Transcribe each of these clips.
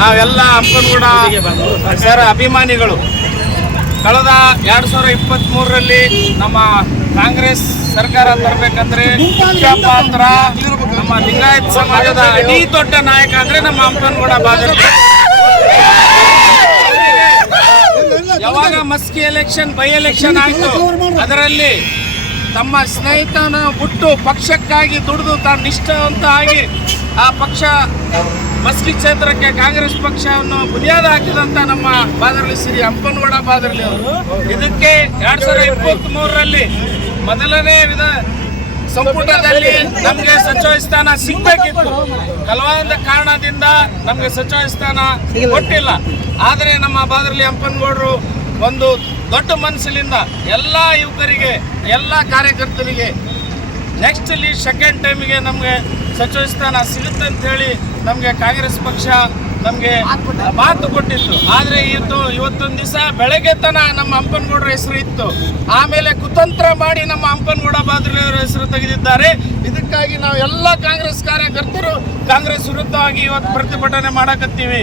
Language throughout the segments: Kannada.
ನಾವೆಲ್ಲ ಅಪ್ಪನಗೌಡ ಸರ್ ಅಭಿಮಾನಿಗಳು ಕಳೆದ 2023ರಲ್ಲಿ ನಮ್ಮ ಕಾಂಗ್ರೆಸ್ ಸರ್ಕಾರ ತರಬೇಕಂದ್ರೆ ಮುಖ್ಯ ಪಾತ್ರ ನಮ್ಮ ಲಿಂಗಾಯತ್ ಸಮಾಜದ ಅತಿ ದೊಡ್ಡ ನಾಯಕ ಅಂದ್ರೆ ನಮ್ಮ ಅಪ್ಪನಗೌಡ ಬಾದರ್ಲಿ. ಯಾವಾಗ ಮಸ್ಕಿ ಎಲೆಕ್ಷನ್ ಬೈ ಎಲೆಕ್ಷನ್ ಆಯ್ತು, ಅದರಲ್ಲಿ ತಮ್ಮ ಸ್ನೇಹಿತನ ಬಿಟ್ಟು ಪಕ್ಷಕ್ಕಾಗಿ ದುಡಿದು ತಾನು ನಿಷ್ಠಾವಂತ ಆಗಿ ಆ ಪಕ್ಷ ಮಸ್ಕಿ ಕ್ಷೇತ್ರಕ್ಕೆ ಕಾಂಗ್ರೆಸ್ ಪಕ್ಷವನ್ನು ಬುನಿಯಾದ ಹಾಕಿದಂತ ನಮ್ಮ ಬಾದರ್ಲಿ ಶ್ರೀ ಅಪ್ಪನಗೌಡ ಬಾದರ್ಲಿ ಅವರು. ಇದಕ್ಕೆ 2023ರಲ್ಲಿ ಮೊದಲನೇ ಸಂಪುಟದಲ್ಲಿ ನಮಗೆ ಸಚಿವ ಸ್ಥಾನ ಸಿಗಬೇಕಿತ್ತು. ಕೆಲವೊಂದು ಕಾರಣದಿಂದ ನಮಗೆ ಸಚಿವ ಸ್ಥಾನ ಕೊಟ್ಟಿಲ್ಲ. ಆದರೆ ನಮ್ಮ ಬಾದರ್ಲಿ ಅಪ್ಪನಗೌಡರು ಒಂದು ದೊಡ್ಡ ಮನಸ್ಸಿನಿಂದ ಎಲ್ಲ ಯುವಕರಿಗೆ, ಎಲ್ಲ ಕಾರ್ಯಕರ್ತರಿಗೆ ನೆಕ್ಸ್ಟ್ ಅಲ್ಲಿ ಸೆಕೆಂಡ್ ಟೈಮಿಗೆ ನಮಗೆ ಸಚಿವ ಸ್ಥಾನ ಸಿಗುತ್ತೆ ಅಂತ ಹೇಳಿ ನಮಗೆ ಕಾಂಗ್ರೆಸ್ ಪಕ್ಷ ನಮಗೆ ಮಾತು ಕೊಟ್ಟಿತ್ತು. ಆದರೆ ಇವತ್ತೊಂದು ದಿವಸ ಬೆಳಗ್ಗೆ ತನ ನಮ್ಮ ಅಪ್ಪನಗೌಡರ ಹೆಸರು ಇತ್ತು, ಆಮೇಲೆ ಕುತಂತ್ರ ಮಾಡಿ ನಮ್ಮ ಅಪ್ಪನಗೌಡ ಬಾದರ್ಲಿ ಅವರ ಹೆಸರು ತೆಗೆದಿದ್ದಾರೆ. ಇದಕ್ಕಾಗಿ ನಾವು ಎಲ್ಲ ಕಾಂಗ್ರೆಸ್ ಕಾರ್ಯಕರ್ತರು ಕಾಂಗ್ರೆಸ್ ವಿರುದ್ಧವಾಗಿ ಇವತ್ತು ಪ್ರತಿಭಟನೆ ಮಾಡಕತ್ತೀವಿ.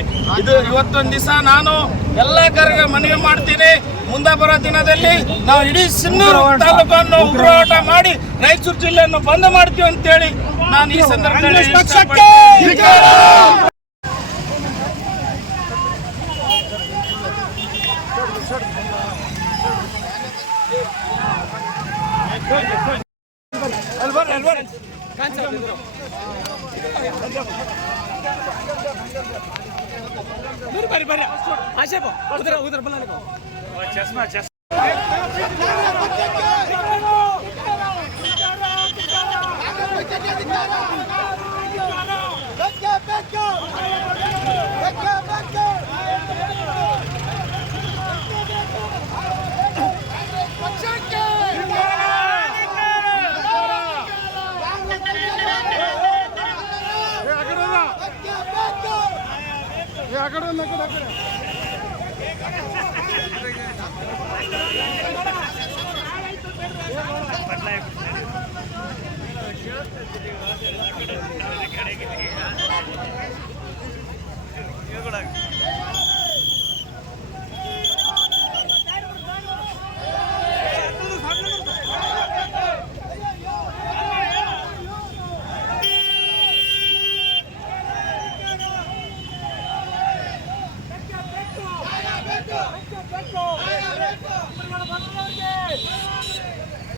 ಇವತ್ತೊಂದು ದಿವಸ ನಾನು ಎಲ್ಲ ಕಡೆಗೆ ಮನವಿ ಮಾಡ್ತೀನಿ, ಮುಂದೆ ಬರೋ ದಿನದಲ್ಲಿ ನಾವು ಇಡೀ ಸಿನ್ನೂರು ತಾಲೂಕನ್ನು ಹೋರಾಟ ಮಾಡಿ ರಾಯಚೂರು ಜಿಲ್ಲೆಯನ್ನು ಬಂದ್ ಮಾಡ್ತೀವಿ ಅಂತೇಳಿ ನಾನು ಈ ಸಂದರ್ಭದಲ್ಲಿ ಅಕಡೆ